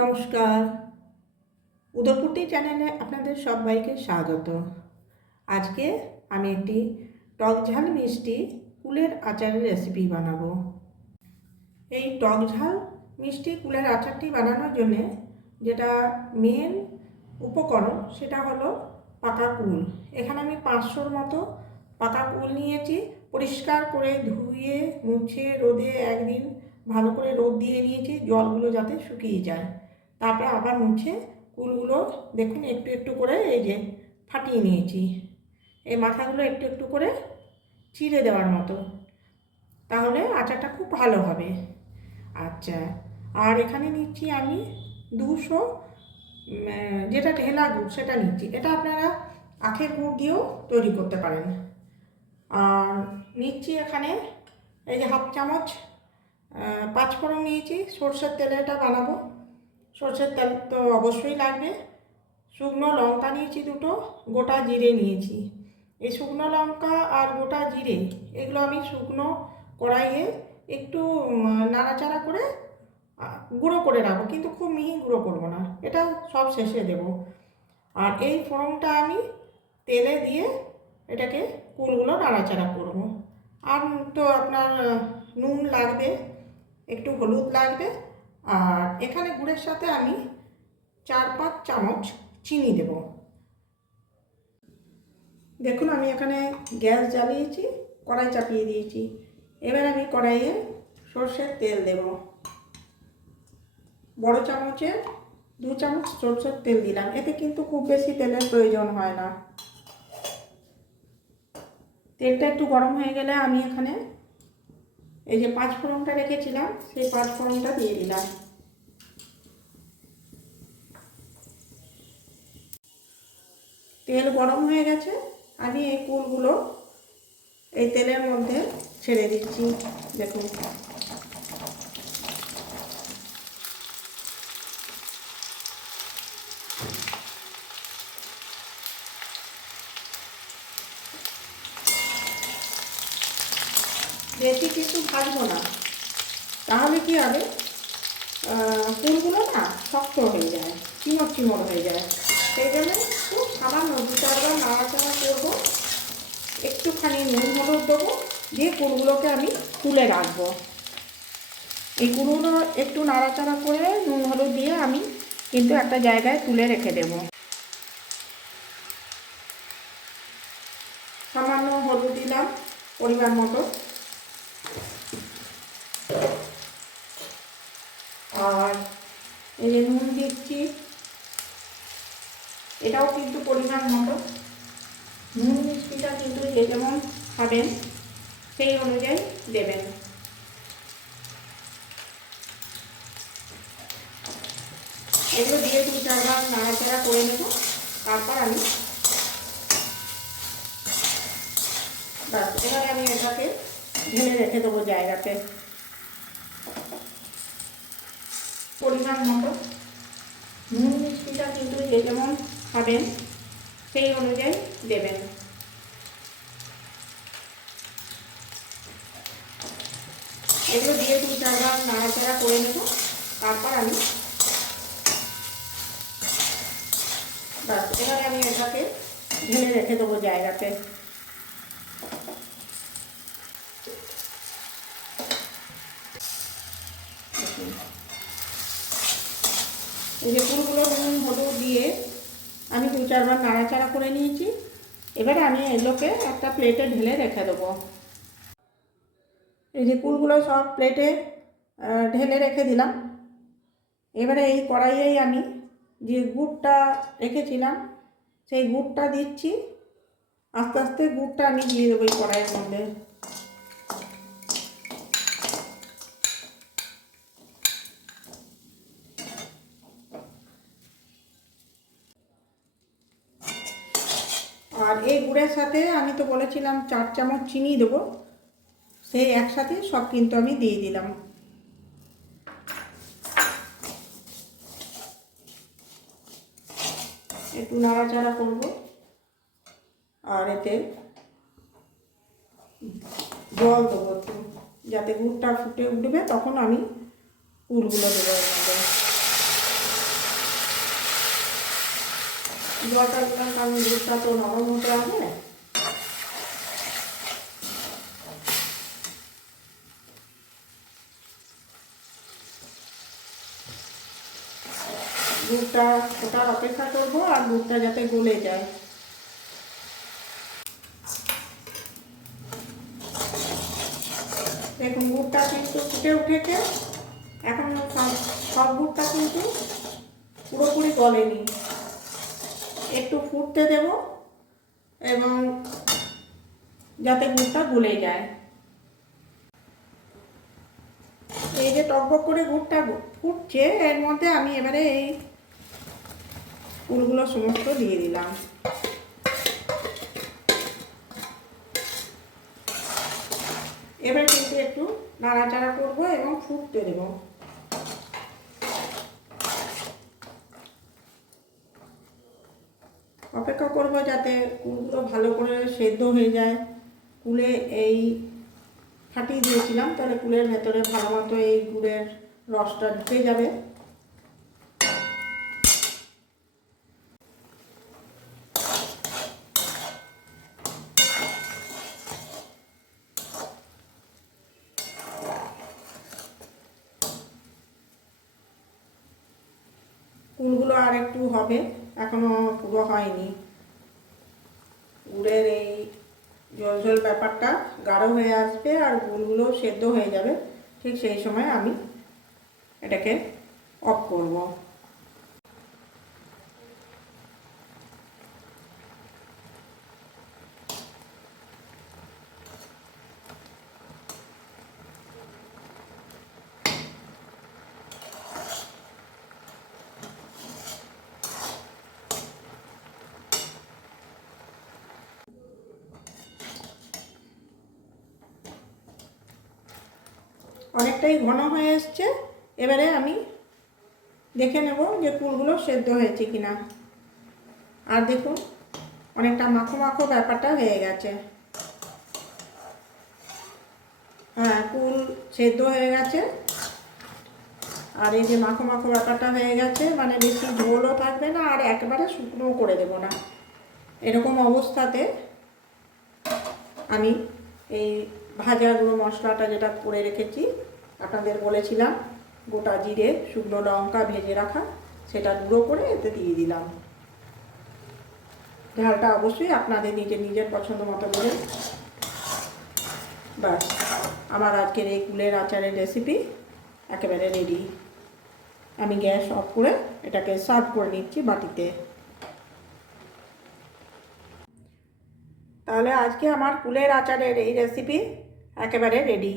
নমস্কার, উদয়পুটি চ্যানেলে আপনাদের সবাইকে স্বাগত। আজকে আমি একটি টক ঝাল মিষ্টি কুলের আচারের রেসিপি বানাবো। এই টক ঝাল মিষ্টি কুলের আচারটি বানানোর জন্যে যেটা মেন উপকরণ সেটা হলো পাকা কুল। এখানে আমি 500-র মতো পাকা কুল নিয়েছি। পরিষ্কার করে ধুয়ে মুছে রোদে একদিন ভালো করে রোদ দিয়ে নিয়েছি, জলগুলো যাতে শুকিয়ে যায়। তারপরে আবার মুছে কুলগুলো দেখুন একটু একটু করে এই যে ফাটিয়ে নিয়েছি। এই মাথাগুলো একটু একটু করে চিড়ে দেওয়ার মতো, তাহলে আচারটা খুব ভালো হবে। আচ্ছা, আর এখানে নিচ্ছি আমি 200 যেটা ঢেলা গুড় সেটা নিচ্ছি। এটা আপনারা আখের গুড় দিয়েও তৈরি করতে পারেন। আর নিচ্ছি এখানে এই যে 1/2 চামচ 5 ফোড়ন নিয়েছি। সরষের তেলে এটা বানাবো, সরষের তেল তো অবশ্যই লাগবে। শুকনো লঙ্কা নিয়েছি 2টো, গোটা জিরে নিয়েছি। এই শুকনো লঙ্কা আর গোটা জিরে এগুলো আমি শুকনো কড়াইয়ে একটু নাড়াচাড়া করে গুঁড়ো করে রাখবো, কিন্তু খুব মিহি গুঁড়ো করবো না, এটা সব শেষে দেব। আর এই ফোড়নটা আমি তেলে দিয়ে এটাকে কুলগুলো নাড়াচাড়া করব। আর তো আপনার নুন লাগবে, একটু হলুদ লাগবে। আর এখানে গুড়ের সাথে আমি 4-5 চামচ চিনি দেব। দেখুন আমি এখানে গ্যাস জ্বালিয়েছি, কড়াই চাপিয়ে দিয়েছি। এবার আমি কড়াইয়ে সর্ষের তেল দেব। বড় চামচে 2 চামচ সর্ষের তেল দিলাম। এতে কিন্তু খুব বেশি তেলের প্রয়োজন হয় না। তেলটা একটু গরম হয়ে গেলে আমি এখানে এই যে 5 ফোড়নটা রেখেছিলাম সেই 5 ফোড়নটা দিয়ে দিলাম। তেল গরম হয়ে গেছে, আমি এই কুলগুলো এই তেলের মধ্যে ছেড়ে দিচ্ছি। দেখুন বেশি কিছু ভাজবো না, তাহলে কি হবে, কুলগুলো না শক্ত হয়ে যায়, চিমড় চিমড় হয়ে যায়। সেই জন্য খুব সামান্য 2-4 বার নাড়াচাড়া করবো, একটুখানি নুন হলুদ দেবো, দিয়ে কুলগুলোকে আমি তুলে রাখবো। এই কুলগুলো একটু নাড়াচাড়া করে নুন হলুদ দিয়ে আমি কিন্তু একটা জায়গায় তুলে রেখে দেব। সামান্য হলুদ দিলাম পরিমাণ মতো, আর এই যে নুন দিচ্ছি এটাও কিন্তু পরিমাণ মতো। নুন মিষ্টিটা কিন্তু যে যেমন খাবেন সেই অনুযায়ী দেবেন। এগুলো দিয়ে 2-4 বার নাড়াচাড়া করে নেব। তারপর আমি এবারে আমি এটাকে ঢেলে রেখে দেবো জায়গাতে। পরিমাণ মতো নুন মিষ্টিটা কিন্তু যে যেমন খাবেন সেই অনুযায়ী দেবেন। এগুলো দিয়ে 2-4 বার নাড়াচাড়া করে নেব। তারপর আমি এবারে আমি এটাকে ঢেলে রেখে দেবো জায়গাতে। এই যে কুলগুলো নুন হলুদ দিয়ে আমি 2-4 বার নাড়াচাড়া করে নিয়েছি। এবারে আমি এগুলোকে একটা প্লেটে ঢেলে রেখে দেবো। এই যে কুলগুলো সব প্লেটে ঢেলে রেখে দিলাম। এবারে এই কড়াইয়েই আমি যে গুড়টা রেখেছিলাম সেই গুড়টা দিচ্ছি। আস্তে আস্তে গুড়টা আমি দিয়ে দেবো এই কড়াইয়ের মধ্যে। আর এই গুড়ের সাথে আমি তো বলেছিলাম 4 চামচ চিনি দেবো, সেই একসাথে সব কিন্তু আমি দিয়ে দিলাম। একটু নাড়াচাড়া করব, আর এতে জল দেবো একটু, যাতে গুড়টা ফুটে উঠবে, তখন আমি কুলগুলো দেবো এর মধ্যে। জলটা দিলাম কারণ দুধটা তো নরম হতে হবে। দুধটা ফোটার অপেক্ষা করবো আর দুধটা যাতে গলে যায়। দেখুন গুড়টা কিন্তু ফুটে উঠেছে। এখন সব গুড়টা কিন্তু পুরোপুরি গলেনি, একটু ফুটতে দেব এবং যাতে গুড়টা গলে যায়। এই যে টকবক করে গুড়টা ফুটছে, এর মধ্যে আমি এবারে এই গুড়গুলো সমস্ত দিয়ে দিলাম। এবার কিন্তু একটু নাড়াচাড়া করবো এবং ফুটতে দেব। অপেক্ষা করব যাতে কুলগুলো ভালো করে সেদ্ধ হয়ে যায়। কুলে এই ফাটিয়ে দিয়েছিলাম, তাহলে কুলের ভেতরে ভালো মতো এই গুড়ের রসটা ঢুকে যাবে। কুলগুলো আর একটু হবে, এখনো পুরো হয়নি। গুড়ের এই ঝোল ঝোল ব্যাপারটা গাঢ় হয়ে আসবে আর গুড়গুলো সেদ্ধ হয়ে যাবে। ঠিক সেই সময় আমি এটাকে অফ করব। অনেকটাই ঘন হয়ে এসছে। এবারে আমি দেখে নেব যে কুলগুলো সেদ্ধ হয়েছে কিনা। আর দেখুন অনেকটা মাখো মাখো ব্যাপারটা হয়ে গেছে। হ্যাঁ, কুল সেদ্ধ হয়ে গেছে আর এই যে মাখো মাখো ব্যাপারটা হয়ে গেছে, মানে বেশি ঝোলও থাকবে না আর একেবারে শুকনোও করে দেব না। এরকম অবস্থাতে আমি এই ভাজা গুঁড়ো মশলাটা যেটা করে রেখেছি, আপনাদের বলেছিলাম গোটা জিরে শুকনো লঙ্কা ভেজে রাখা, সেটা গুঁড়ো করে এতে দিয়ে দিলাম। ঝালটা অবশ্যই আপনাদের নিজের পছন্দ মতো করে। ব্যাস, আমার আজকের এই কুলের আচারের রেসিপি একেবারে রেডি। আমি গ্যাস অফ করে এটাকে সার্ভ করে নিচ্ছি বাটিতে। তাহলে আজকে আমার কুলের আচারের এই রেসিপি একেবারে রেডি।